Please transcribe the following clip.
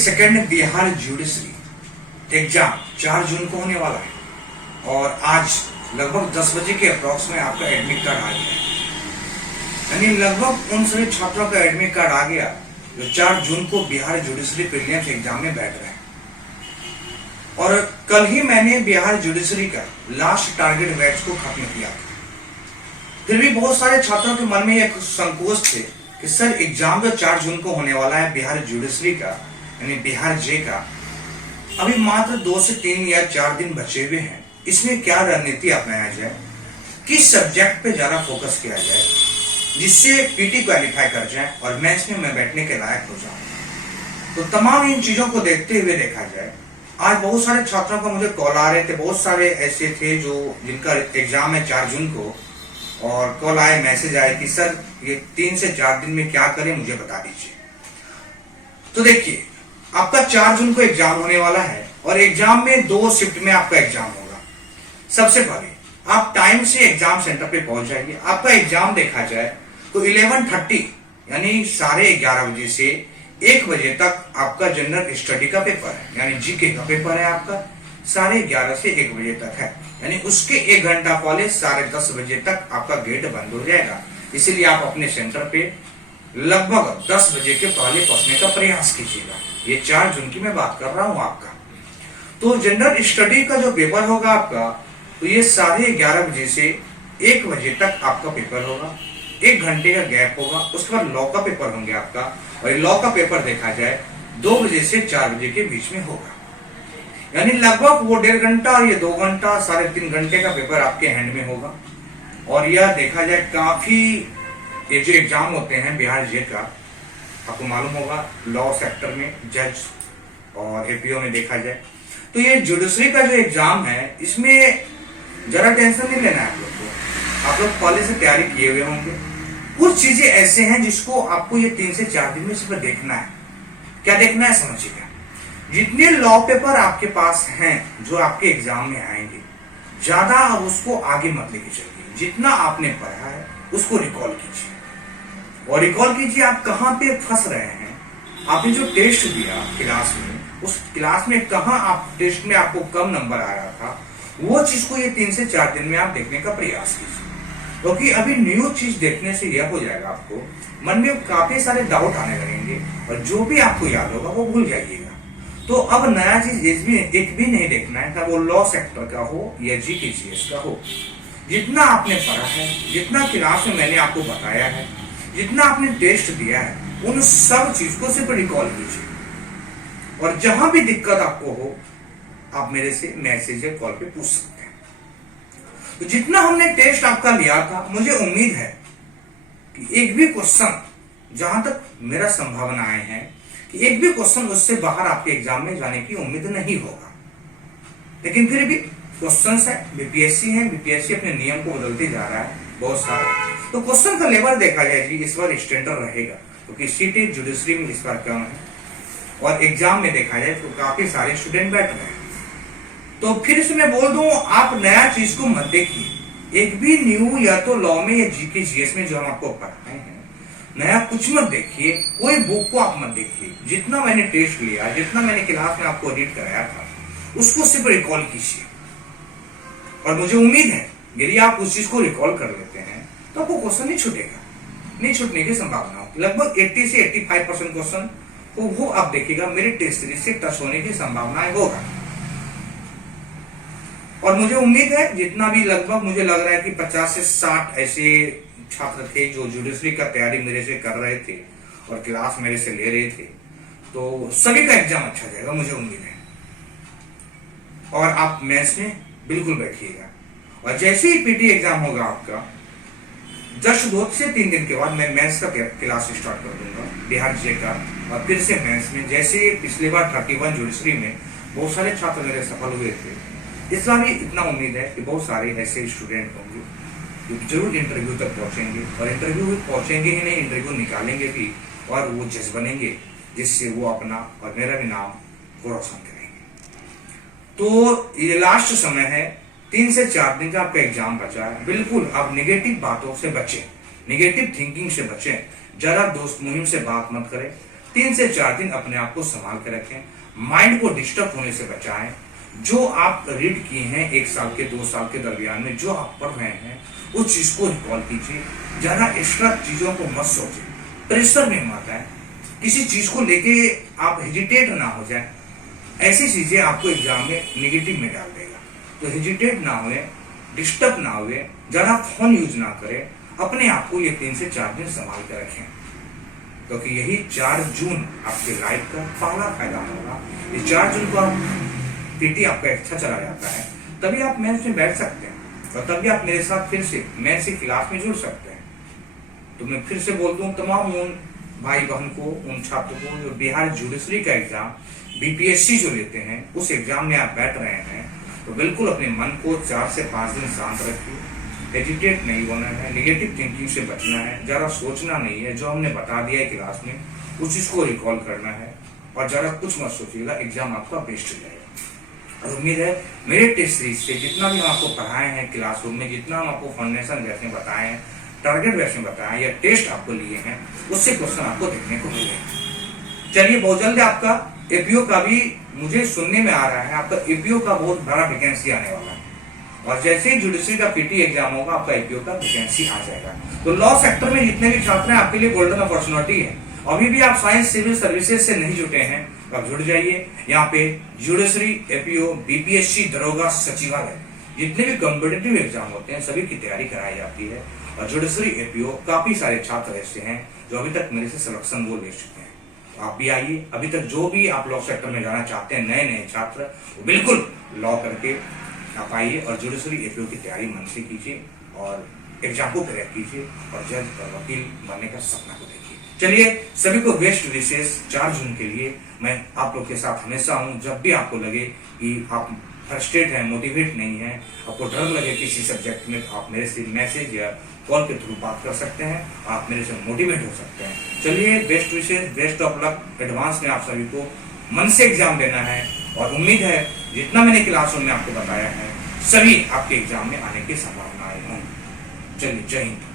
Second Bihar judiciary exam 4 जून को होने वाला है और आज लगभग 10 बजे के अप्रॉक्स में आपका एडमिट कार्ड आ गया है। यानी लगभग उन सभी छात्रों का एडमिट कार्ड आ गया जो 4 जून को बिहार जुडिशरी प्रीलिम्स एग्जाम में बैठ रहे हैं। और कल ही मैंने बिहार जुडिशरी का लास्ट टारगेट बैच को खत्म किया था। फिर भी बहुत सारे छात्रों के मन में एक संकोच थे कि सर एग्जाम जो 4 जून को होने वाला है बिहार जुडिशरी का यानी बिहार जे का, अभी मात्र 2 से 3 या 4 दिन बचे हुए हैं, इसमें क्या रणनीति अपनाया जाए, किस सब्जेक्ट पे ज्यादा फोकस किया जाए जिससे पीटी क्वालिफाई कर जाए और मेंस में मैं बैठने के लायक हो जाऊं। तो तमाम इन चीजों को देखते हुए देखा जाए, आज बहुत सारे छात्रों का मुझे कॉल आ रहे थे, बहुत सारे ऐसे थे जो जिनका एग्जाम है 4 जून को, और कॉल आए, मैसेज आए कि सर ये 3 से 4 दिन में क्या करें मुझे बता दीजिए। तो देखिए, आपका 4 जून को एग्जाम होने वाला है और एग्जाम में 2 शिफ्ट में आपका एग्जाम होगा। सबसे पहले आप टाइम से एग्जाम सेंटर पे पहुंच जाएंगे। आपका एग्जाम देखा जाए तो 11:30 यानी 11:30 बजे से 1 बजे तक आपका जनरल स्टडी का पेपर है, यानी जीके का पेपर है आपका 11:30 से 1 बजे तक है। यानी उसके 1 घंटा पहले 10:30 बजे तक आपका गेट बंद हो जाएगा। इसीलिए आप अपने सेंटर पे लगभग 10 बजे के पहले पहुंचने का प्रयास कीजिएगा। ये 4 जून की मैं बात कर रहा हूं आपका। तो जनरल स्टडी का जो पेपर होगा आपका, तो ये 11:30 बजे से 1 बजे तक आपका पेपर होगा। 1 घंटे का गैप होगा। उसके बाद लॉ का पेपर होंगे आपका, और लॉ का पेपर देखा जाए 2 बजे से 4 बजे के बीच में होगा। यानी लगभग वो 1.5 घंटा और ये 2 घंटा 3.5 घंटे का पेपर आपके हैंड में होगा। और यह देखा जाए काफी, ये जो एग्जाम होते हैं बिहार जे का, आपको मालूम होगा लॉ सेक्टर में जज और एपीओ में देखा जाए, तो ये जुडिशरी का जो एग्जाम है इसमें जरा टेंशन नहीं लेना है आप लोग को। आप लोग पहले से तैयारी किए हुए होंगे। कुछ चीजें ऐसे हैं जिसको आपको ये 3 से 4 दिन में सिर्फ देखना है। क्या देखना है समझिएगा, जितने लॉ पेपर आपके पास हैं जो आपके एग्जाम में आएंगे, ज्यादा अब उसको आगे मत लेके चलिए। जितना आपने पढ़ा है उसको रिकॉल कीजिए और रिकॉल कीजिए आप कहाँ पे फंस रहे हैं। आपने जो टेस्ट दिया क्लास में, उस क्लास में कहाँ आप टेस्ट में आपको कम नंबर आ रहा था, वो चीज को ये 3 से 4 दिन में आप देखने का प्रयास कीजिए। क्योंकि अभी न्यू चीज देखने से यह हो जाएगा, आपको मन में काफी सारे डाउट आने लगेंगे और जो भी आपको याद होगा वो भूल जाइएगा। तो अब नया चीज एक भी नहीं देखना है, वो लॉ सेक्टर का हो या जीकेजीएस का हो। जितना आपने पढ़ा है, जितना क्लास में मैंने आपको बताया है, जितना आपने टेस्ट दिया है, उन सब चीज को सिर्फ रिकॉल कीजिए। और जहां भी दिक्कत आपको हो, आप मेरे से मैसेज या कॉल पे पूछ सकते हैं। तो जितना हमने टेस्ट आपका लिया था, मुझे उम्मीद है कि एक भी क्वेश्चन, जहां तक मेरा संभावनाएं हैं कि एक भी क्वेश्चन उससे बाहर आपके एग्जाम में जाने की उम्मीद नहीं होगा। लेकिन फिर भी क्वेश्चंस है, बीपीएससी है, बीपीएससी अपने नियम को बदलते जा रहा है बहुत सारा। तो क्वेश्चन का लेवल देखा जाए जी, इस बार स्टैंडर्ड रहेगा क्योंकि सीटी जुडिशरी में इस बार कम है और एग्जाम में देखा जाए तो काफी सारे स्टूडेंट बैठ रहे हैं। तो फिर से मैं बोल दूं, आप नया चीज को मत देखिए। एक भी न्यू या तो लॉ में या जीके जीएस में जो हम आपको पढ़ाए हैं, नया कुछ मत देखिए। कोई बुक को आप मत देखिए। जितना मैंने टेस्ट लिया, जितना मैंने क्लास में आपको रीड कराया था, उसको सिर्फ रिकॉल कीजिए। और मुझे उम्मीद है यदि आप उस चीज को रिकॉल कर लेते हैं तो आपको क्वेश्चन नहीं छूटेगा, नहीं छूटने की संभावना होगी। लगभग 80 से 85% क्वेश्चन वो आप देखिएगा मेरे टेस्ट सीरीज से टच होने की संभावना होगा। और मुझे उम्मीद है जितना भी, लगभग मुझे लग रहा है कि 50 से 60 ऐसे छात्र थे जो जुडिशरी का तैयारी मेरे से कर रहे थे और क्लास मेरे से ले रहे थे, तो सभी का एग्जाम अच्छा जाएगा मुझे उम्मीद है। और आप मेंस में बिल्कुल बैठिएगा। और जैसे ही पीटी एग्जाम होगा आपका, जस्ट 2 से 3 दिन के बाद मैं मेंस का क्लास स्टार्ट कर दूंगा बिहार जे का। और फिर से मेंस में, जैसे पिछली बार 31 जुडिशरी में बहुत सारे छात्र मेरे सफल हुए थे, इस बार भी इतना उम्मीद है कि बहुत सारे ऐसे स्टूडेंट होंगे जो जरूर इंटरव्यू तक पहुंचेंगे। और इंटरव्यू पहुंचेंगे ही नहीं, इंटरव्यू निकालेंगे भी और वो जज बनेंगे, जिससे वो अपना और मेरा भी नाम को रोशन करेंगे। तो ये लास्ट समय है, 3 से 4 दिन का आपका एग्जाम बचा है। बिल्कुल आप निगेटिव बातों से बचें, निगेटिव थिंकिंग से बचें। जरा दोस्त मुहिम से बात मत करें। 3 से 4 दिन अपने आप को संभाल के रखें, माइंड को डिस्टर्ब होने से बचाएं। जो आप रीड किए हैं 1 साल के 2 साल के दरमियान में, जो आप पढ़ रहे हैं उस चीज को रिकॉल कीजिए। ज्यादा एक्स्ट्रा चीजों को मत सोचिए, प्रेशर में मत आए, किसी चीज को लेके आप हेजिटेट ना हो जाए। ऐसी चीजें आपको एग्जाम में नेगेटिव में डाल देगा। तो हेजिटेट ना हुए, डिस्टर्ब ना हुए, ज्यादा फोन यूज ना करें, अपने आप को ये 3 से 4 दिन संभाल कर रखें, क्योंकि यही 4 जून आपके लाइफ का पहला फायदा होगा। ये 4 जून को आप पीटी आपका अच्छा चला जाता है, तभी आप मेंस में बैठ सकते हैं और तभी आप मेरे साथ फिर से मेंस की क्लास में जुड़ सकते हैं। तो मैं फिर से बोल दूं तमाम उन भाई बहन को, उन छात्रों को जो बिहार जुडिशरी का एग्जाम बीपीएससी जो लेते हैं उस एग्जाम में आप बैठ रहे हैं, तो बिल्कुल अपने मन को 4 से 5 दिन शांत रखिए। एजिटेट नहीं होना है, नेगेटिव थिंकिंग से बचना है, ज्यादा सोचना नहीं है। जो हमने बता दिया है क्लास में उस चीज को रिकॉल करना है और ज्यादा कुछ मत सोचिएगा, एग्जाम आपका बेस्ट हो जाएगा। और उम्मीद है मेरे टेस्ट सीरीज से जितना भी हम आपको पढ़ाए हैं क्लासरूम में, जितना हम आपको फाउंडेशन वैसे बताए हैं, टारगेट वैसे बताए या टेस्ट आपको लिए हैं, उससे क्वेश्चन आपको देखने को मिलेगा। चलिए बहुत जल्द आपका एपीओ का भी मुझे सुनने में आ रहा है, आपका एपीओ का बहुत बड़ा वैकेंसी आने वाला है और जैसे ही जुडिशरी का पीटी एग्जाम होगा आपका एपीओ का वैकेंसी आ जाएगा। तो लॉ सेक्टर में जितने भी छात्र हैं आपके लिए गोल्डन अपॉर्चुनिटी है। अभी भी आप साइंस सिविल सर्विसेज से नहीं जुटे हैं तो आप जुड़ जाइए। यहाँ पे जुडिशरी, एपीओ, बीपीएससी, दरोगा, सचिवालय, जितने भी कॉम्पिटिटिव एग्जाम होते हैं सभी की तैयारी कराई जाती है। और जुडिशरी, एपीओ काफी सारे छात्र ऐसे हैं जो अभी तक मेरे से सिलेक्शन बोल ले चुके हैं। तो आप भी आइए। अभी तक जो भी आप लॉ सेक्टर में जाना चाहते हैं, नए नए छात्र, वो बिल्कुल लॉ करके आप आइए और जुडिशरी, एपीओ की तैयारी मन से कीजिए और एग्जाम को क्रैक कीजिए और जज और वकील बनने का सपना को देखिए। चलिए सभी को बेस्ट विशेष 4 जून के लिए। मैं आप लोग के साथ हमेशा हूँ। जब भी आपको लगे कि आप फ्रस्ट्रेट हैं, मोटिवेट नहीं है, आपको डर लगे किसी सब्जेक्ट में, तो आप मेरे से मैसेज या कॉल के थ्रू बात कर सकते हैं, आप मेरे से मोटिवेट हो सकते हैं। चलिए बेस्ट विशेष, बेस्ट ऑफ लक एडवांस में आप सभी को मन से एग्जाम देना है और उम्मीद है जितना मैंने क्लासरूम में आपको बताया है सभी आपके एग्जाम में आने की संभावनाएं होंगी। चलिए जय हिंद।